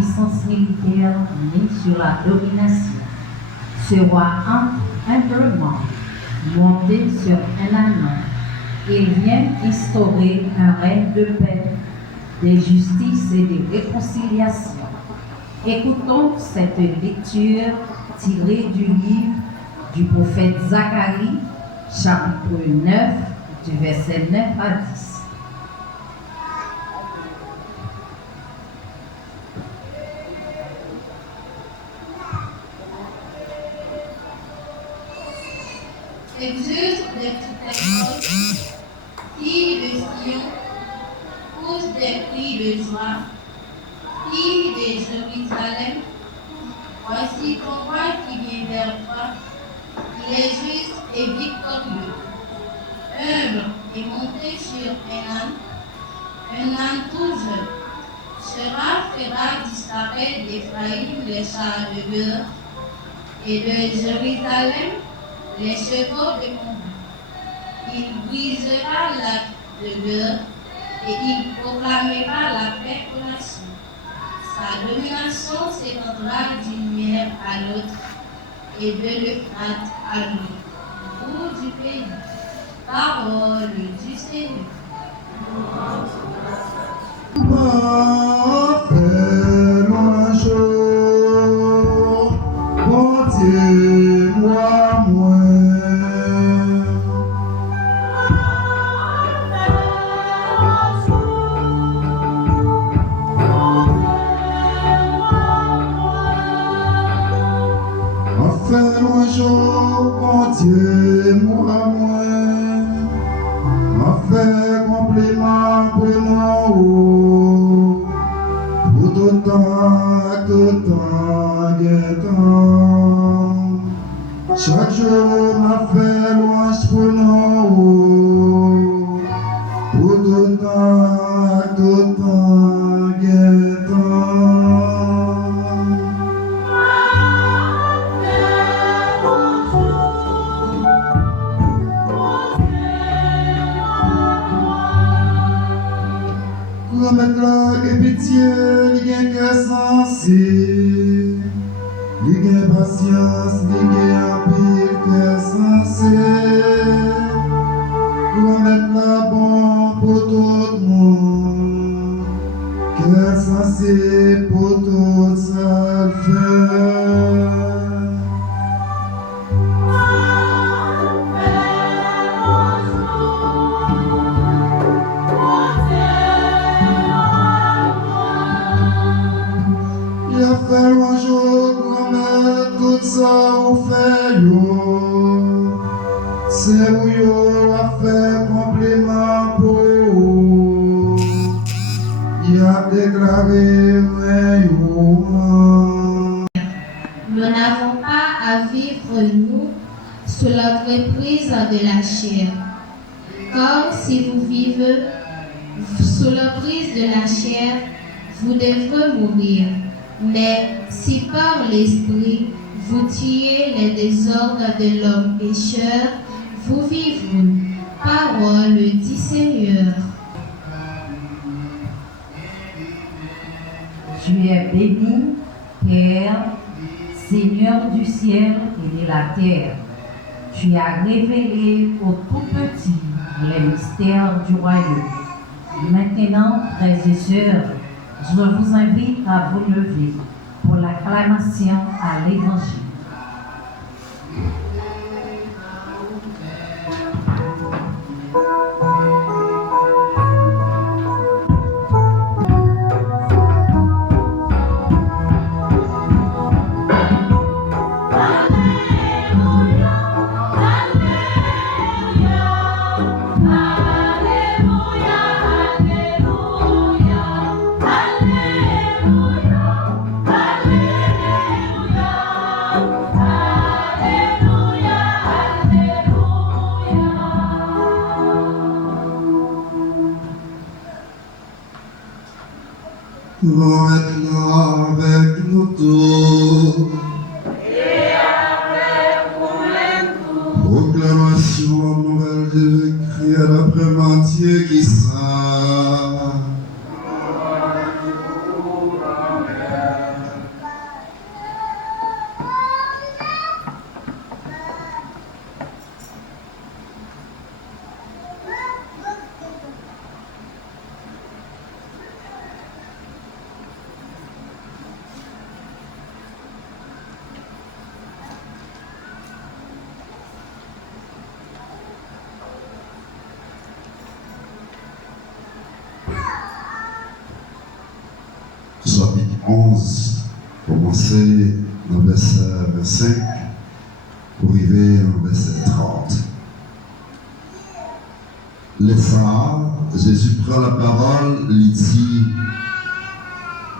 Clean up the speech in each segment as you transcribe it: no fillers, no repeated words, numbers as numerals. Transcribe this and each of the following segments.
puissance militaire née sur la domination. Ce roi humblement monté sur un âne, il vient instaurer un règne de paix, de justice et de réconciliation. Écoutons cette lecture tirée du livre du prophète Zacharie, chapitre 9, du verset 9 à 10. Exulte de toute la côte, fille de Sion, pousse des cris de joie, fille de Jérusalem, voici ton roi qui vient vers toi, il est juste et victorieux, humble et monté sur un âne tout jeune. Fera disparaître d'Éphraïm les chars de guerre et de Jérusalem les chevaux de combat. Il brisera l'arc de guerre et il proclamera la paix aux nations. Sa domination s'étendra d'une mer à l'autre et de l'Euphrate à l'autre, bout du pays. Parole du Seigneur. Chaque jour m'a fait louange pour nous, pour tout temps, guettant. Remettre là que pitié, il y a que sensé, il y a patience, il y a pire que sensé. Remettre là bon pour tout le monde, que sensé pour tout ça le fait. Fait un jour comme tout ça vous fait yo, c'est où yo a fait compliment pour vous. Il a déclaré yo. Nous n'avons pas à vivre nous sous l'entreprise de la chair, car si vous vivez sous l'emprise de la chair, vous devrez mourir. Mais si par l'Esprit vous tuez les désordres de l'homme pécheur, vous vivrez. Parole du Seigneur. Tu es béni, Père, Seigneur du ciel et de la terre. Tu as révélé aux tout petits les mystères du royaume. Maintenant, frères et sœurs, je vous invite à vous lever pour l'acclamation à l'Évangile. Pour être là avec nous tous. Et avec vous, Proclamation nouvelle de Jésus-Christ à l'après-midi qui sera. 11, commencer dans le verset 25 pour arriver au verset 30. Les ça, Jésus prend la parole, il dit,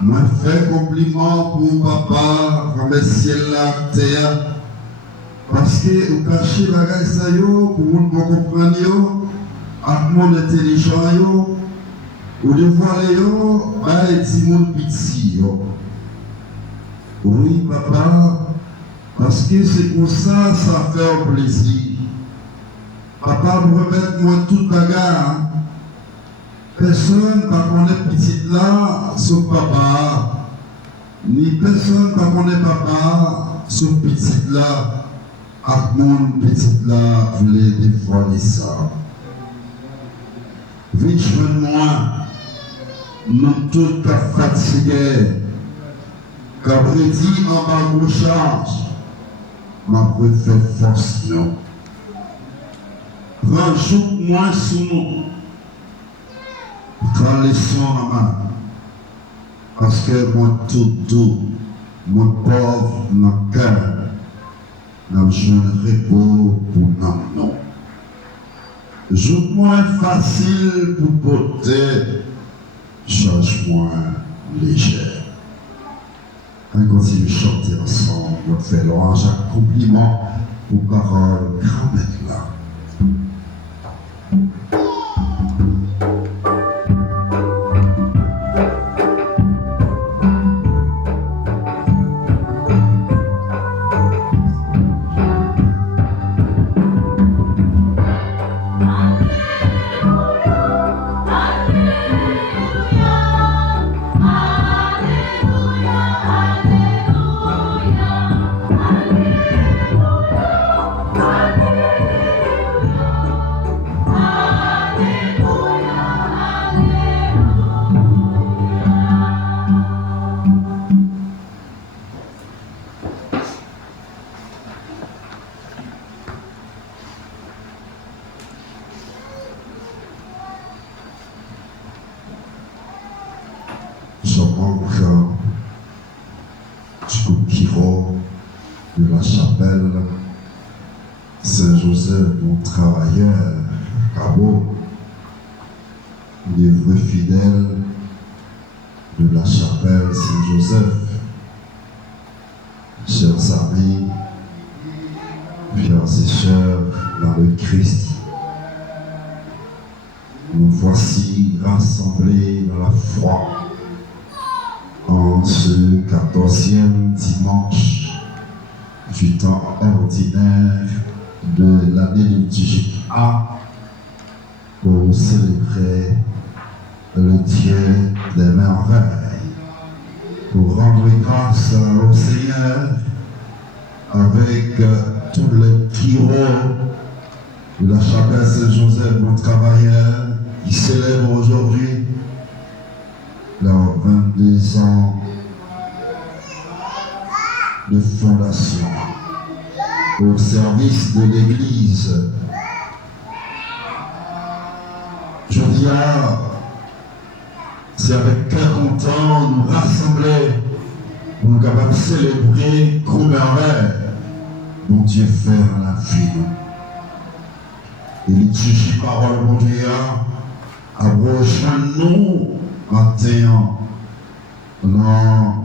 moi fais compliment pour papa, remercier la terre, parce que vous cachez la bagaille ça yo, pour vous comprendre yo, avec mon intelligent yo, ou de voir yo, bah dit mon petit yo. Oui papa, parce que c'est pour ça, ça fait un plaisir. Papa me remettre moi toute bagarre. Personne ne connaît petit là sauf papa. Ni personne ne connaît papa sauf petit là. À mon petit là voulait dévoiler ça. Vite moi, nous tous fatigués. Quand prédit en bas de charge, ma préfère force non. Rajoute-moi sous nous. Prends les sons en main. Parce que moi tout doux, mon pauvre, mon cœur, n'a besoin de repos pour non. Joue-moi facile pour porter, change-moi léger. On continue de chanter ensemble, on fait l'orange un compliment pour parole grand-mère là. De la chapelle Saint-Joseph, mon travailleur, Cabo, les vrais fidèles de la chapelle Saint-Joseph, chers amis, frères et sœurs dans le Christ, nous voici rassemblés dans la foi en ce 14e dimanche du temps ordinaire de l'année liturgique A pour célébrer le Dieu des merveilles, pour rendre grâce au Seigneur avec tous les tyros de la chapelle Saint-Joseph, mon travailleur, qui célèbre aujourd'hui leurs 22 ans de fondation au service de l'Église. Je dis c'est avec cœur content nous rassembler pour nous capables de célébrer comme merveille dont Dieu fait dans la vie. Et liturgie parole mon Dieu à rejoindre nous matin dans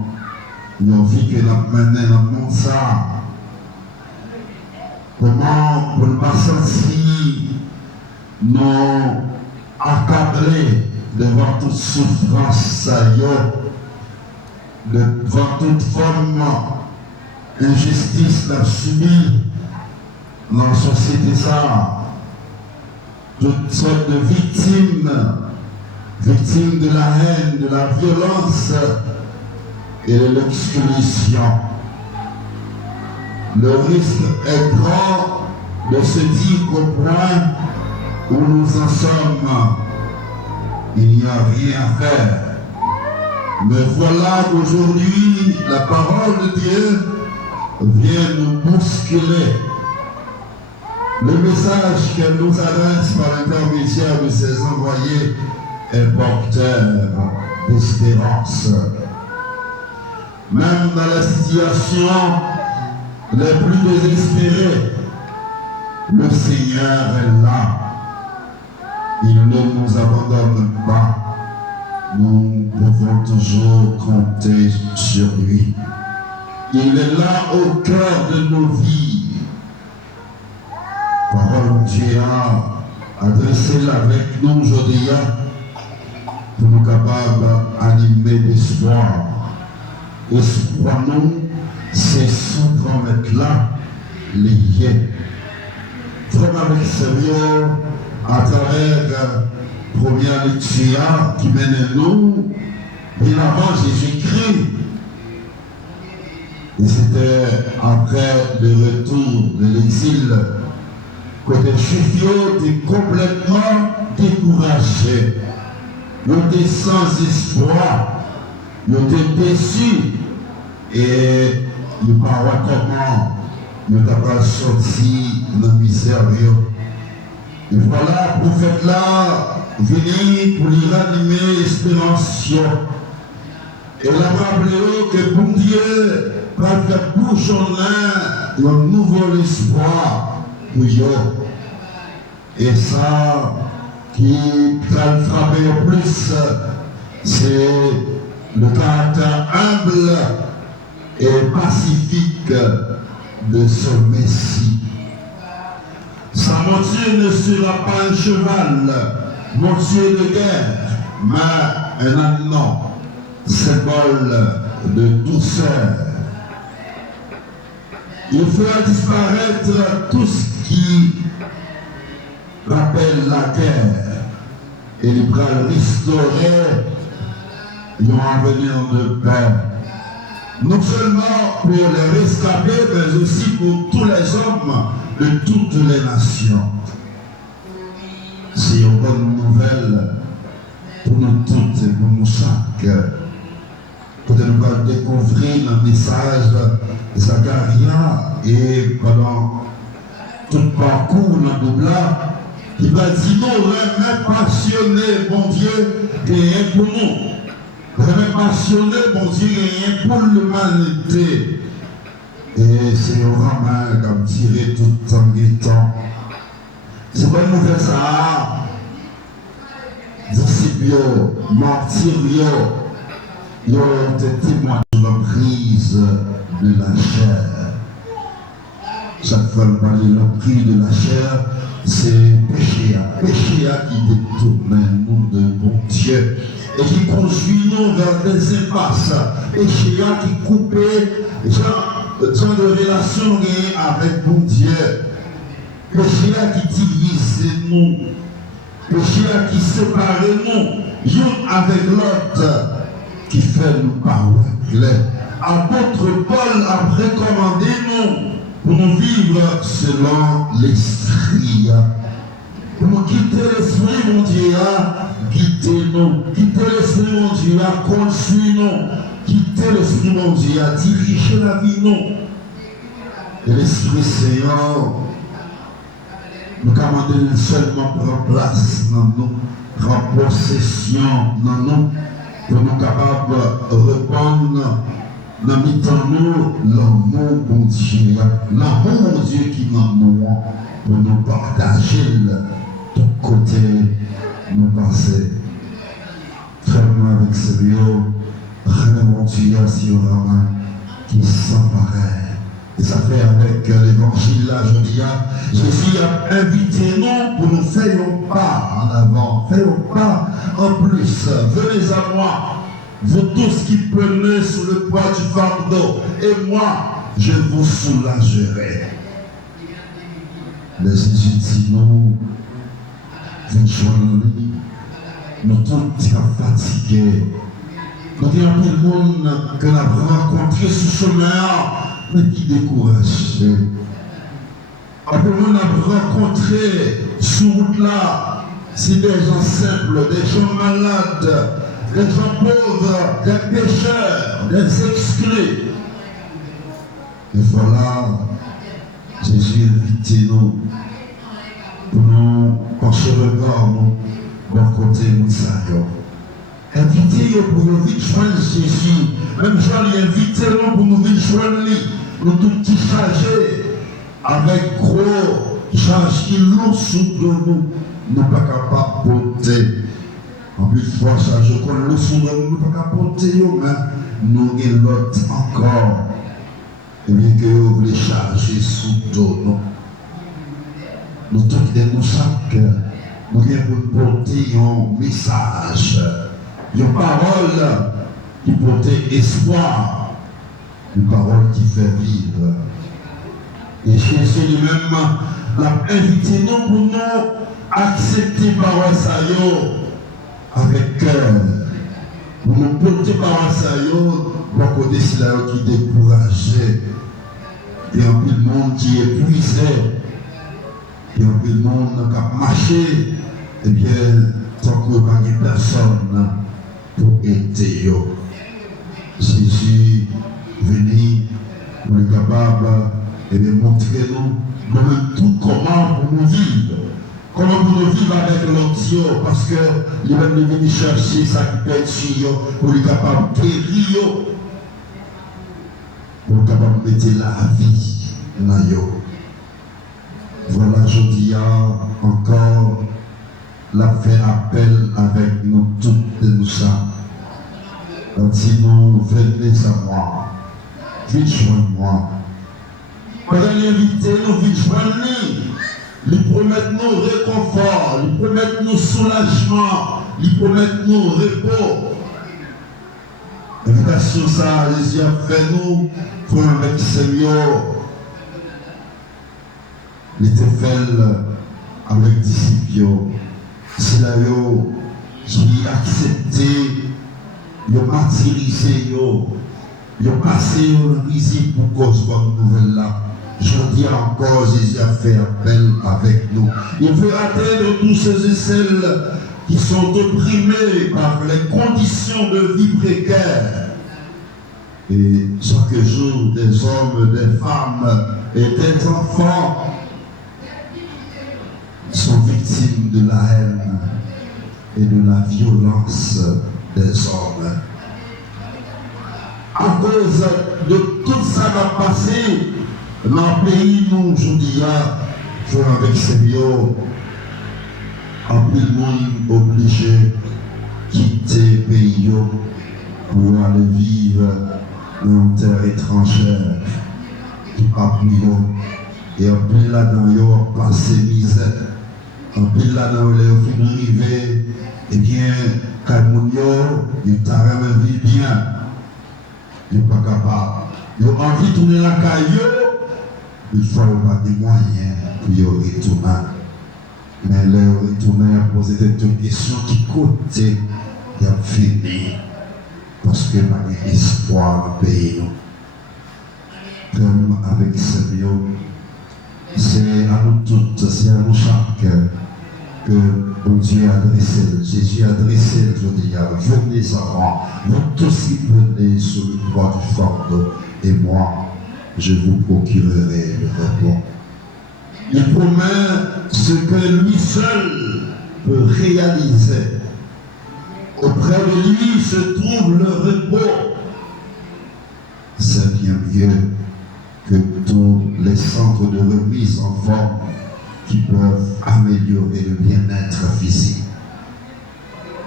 une vie que nous menons dans le monde ça. Comment pour ne pas sentir non accablés devant toute souffrance, devant toute forme d'injustice subie dans la société ça. Toutes sortes de victimes de la haine, de la violence et de l'exclusion. Le risque est grand de se dire qu'au point où nous en sommes, il n'y a rien à faire. Mais voilà qu'aujourd'hui, la parole de Dieu vient nous bousculer. Le message qu'elle nous adresse par l'intermédiaire de ses envoyés est porteur d'espérance. même dans les situations les plus désespérées, le Seigneur est là. Il ne nous abandonne pas. Nous pouvons toujours compter sur lui. Il est là au cœur de nos vies. Parole de Dieu a adressé avec nous aujourd'hui pour nous capables d'animer l'espoir. Espoir, nous, c'est souvent mettre là lié. Vraiment avec sérieux, à travers la première lecture qui mène nous, bien avant Jésus-Christ. Et c'était après le retour de l'exil que les Juifs étaient complètement découragés. Ils étaient sans espoir, ils étaient déçus et ils ne parlaient pas comment ils n'ont pas sorti de la misère. Et voilà, le prophète là, venu pour lui ranimer l'espérance. Et là, rappelez-vous que bon Dieu va faire bourgeonner un nouveau espoir pour eux. Et ça, qui va le frapper le plus, c'est le caractère humble et pacifique de ce Messie. Sa monture ne sera pas un cheval, monture de guerre, mais un ânon, symbole de douceur. Il fera disparaître tout ce qui rappelle la guerre et il va restaurer un avenir de paix. Non seulement pour les rescapés, mais aussi pour tous les hommes de toutes les nations. C'est une bonne nouvelle pour nous toutes et pour nous chaque. Pour nous allons découvrir le message de Zacharia et pendant tout le parcours dans le là, il va dire nous, vraiment passionnés, bon Dieu, rien pour nous. Vraiment passionnés, bon Dieu, rien pour l'humanité. Et c'est vraiment comme tirer tout en guettant. C'est pas une nouvelle ça. Disciples, martyrs, ils ont été témoins de l'emprise de la chair. Chaque fois qu'on parle de l'emprise de la chair, c'est péché qui détourne le monde de bon Dieu et qui conduit nous vers des impasses. Péché qui coupe tant de relations avec bon Dieu. Péché qui divise nous. Péché qui sépare nous, l'un avec l'autre, qui fait nous parler. Apôtre Paul a recommandé nous pour nous vivre selon l'esprit. Pour nous quitter l'esprit, mon Dieu, guidez-nous. Quitter l'esprit, mon Dieu, conduisez-nous. Quitter l'esprit, mon Dieu, diriger la vie, nous. Et l'Esprit Seigneur, nous commandons seulement prendre place dans nous, prendre possession dans nous, pour nous capables de répondre dans nous l'amour, bon Dieu, l'amour, mon Dieu, qui nous nous pour nous partager de côté, nous passer. Vraiment avec sérieux, vraiment Dieu, si on a qui s'emparait. Et ça fait avec l'évangile là, je dis, Jésus a invité nous pour nous faire un pas en avant, faire un pas en plus. Venez à moi, vous tous qui prenez sous le poids du fardeau, et moi, je vous soulagerai. Mais Jésus dit, nous, nous tous fatigués. Nous avons tout le monde que nous avons rencontré sur ce chemin, mais qui découragé. Après, nous avons rencontré sur route là, c'est des gens simples, des gens malades, des gens pauvres, des pécheurs, des exclus. Et voilà, Jésus invite nous pour nous pencher le regard, nous, bon côté nous saillons. invitez-vous pour nous vite joindre Jésus. Même Jean invitez-nous pour nous vite joindre lui. Nous tous qui chargés avec gros charge qui lourd sous nous. Nous ne sommes pas capables de porter. En plus, fois charge qu'on lourd sous nous, nous ne sommes pas capables de porter. Mais nous avons l'autre encore. Et bien que vous voulez charger sous nous. Nous tous qui nous chaque. Nous avons porter un message. Une parole qui porte espoir, une parole qui fait vivre. Et Jésus lui-même l'a invité nous pour nous accepter parole ça avec cœur. Pour nous porter parole ça pour côté cela qui décourageait. Et un peu de monde qui épuisait. Et un peu de monde qui a marché. Eh bien, tant que pas de personne pour aider. Jésus venu pour être capable de montrer nous tout comment pour nous vivre. Comment pour nous vivre avec l'autre, parce que il va venir chercher ça qui peut être sur pour être capable de guérir, pour être capable de mettre la vie dans yo. Voilà, je dis encore. La fait appel avec nous toutes et nous ça. Sinon, venez à moi. Vite joindre-moi. Pendant l'invité, nous vite joindre. Lui promettre nous réconfort, lui promettre nous soulagement, lui promettre nous repos. L'invitation ça, Jésus a fait nous, pour avec Seigneur. Il était fait avec disciples. C'est là qui accepté, qui martyrisé, qui passé au risque pour cause de bonne nouvelle là. Je dis encore, Jésus a fait appel avec nous. Il veut atteindre tous ceux et celles qui sont opprimés par les conditions de vie précaires. Et chaque jour, des hommes, des femmes et des enfants sont victimes de la haine et de la violence des hommes. À cause de tout ça qui a passé dans le pays, nous, aujourd'hui, avec ces bios, en plus de monde obligé de quitter le pays pour aller vivre dans une terre étrangère qui pas plus. Et en plus là-dedans, passer misère. En plus là-dedans, les filles arrivés, eh bien, Kalmounio, il t'a même vu bien. Il n'est pas capable. Il a envie de tourner la caillou. Il faut pas des moyens pour y retourner. Mais le retourner a posé des questions qui coûtent. Il a fini. Parce qu'il n'y a pas d'espoir dans le pays. Comme avec ce lieu, c'est à nous toutes, c'est à nous chaque que bon Dieu a adressé, Jésus a adressé, je dis, venez à moi, vous tous qui venez sur le toit du fort, et moi, je vous procurerai le repos. Il promet ce que lui seul peut réaliser. Auprès de lui se trouve le repos. C'est bien mieux que tous les centres de remise en forme qui peuvent améliorer le bien-être physique.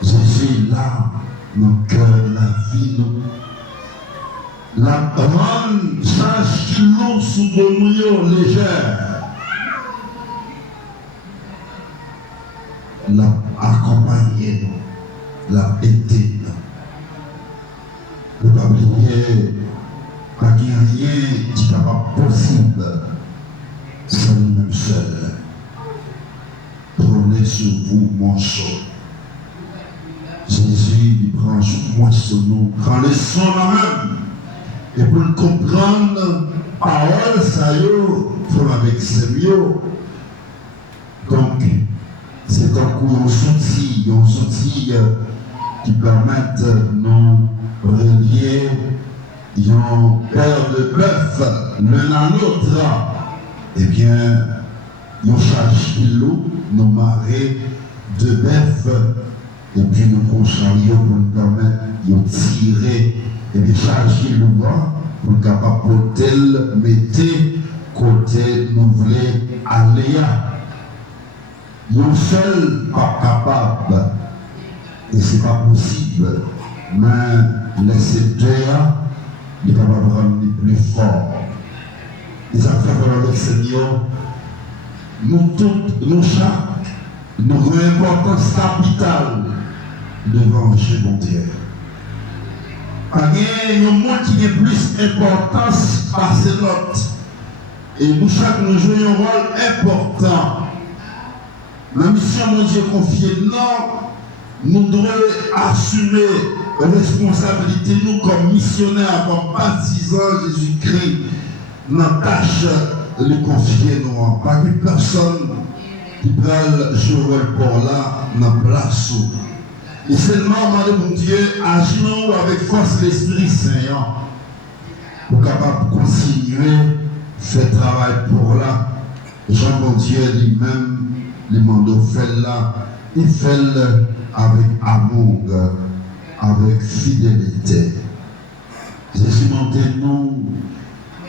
Jésus là, dans le cœur de la vie, la grande charge qui nous sous de nous légère, l'a accompagné, l'a aidé. Ne pas oublier, pas qu'il n'y a rien qui n'est pas possible sans nous-mêmes seuls. Prenez sur vous mon chaud. Jésus, il prend moins sur nous, prend le son nous-mêmes. Et pour le comprendre, parole, ça y est, il faut avec ses mieux. Donc, c'est un coup, un outil qui permettent de nous relier, un père de bœuf l'un à l'autre. Eh bien, nous cherchons nous marrer de bœuf et puis nous concharions pour nous permettre de tirer et de charger le bois pour être capable de mettre côté nous voulons aller. Nous seuls pas capables, et ce n'est pas possible, mais laisser deux, il est capable de rendre plus fort. Les affaires de le Seigneur, nous tous, nous chaque, nous avons une importance capitale devant mon Dieu. Il y a un monde qui a plus d'importance que l'autre. Et nous chaque nous jouons un rôle important. La mission mon Dieu confiée, non, nous devons assumer la responsabilité, nous comme missionnaires, comme baptisants Jésus-Christ, notre tâche de confier nous. Pas une personne qui peut jouer pour là, dans la place. Et seulement, mon Dieu, agissons avec force l'Esprit Saint pour capable de continuer faire travail pour là. Jean, mon Dieu, lui-même, les mandats fait là, il fait avec amour, avec fidélité. Jésus monté nous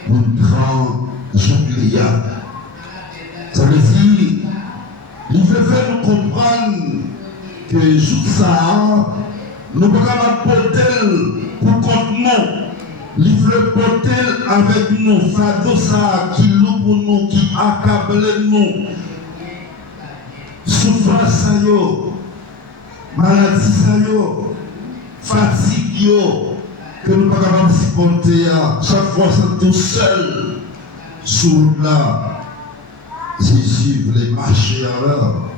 pour prendre Jean-Cléa. Ça veut dire, il veut faire nous comprendre que jour ça, nous ne pouvons pas porter pour contre nous. Il veut porter avec nous, fardeau ça qui loue pour nous, qui accable nous. Souffrance ça yo, maladie ça yo, fatigue yo, que nous ne pouvons pas supporter. Chaque fois c'est tout seul. Sous là, Jésus voulait marcher alors.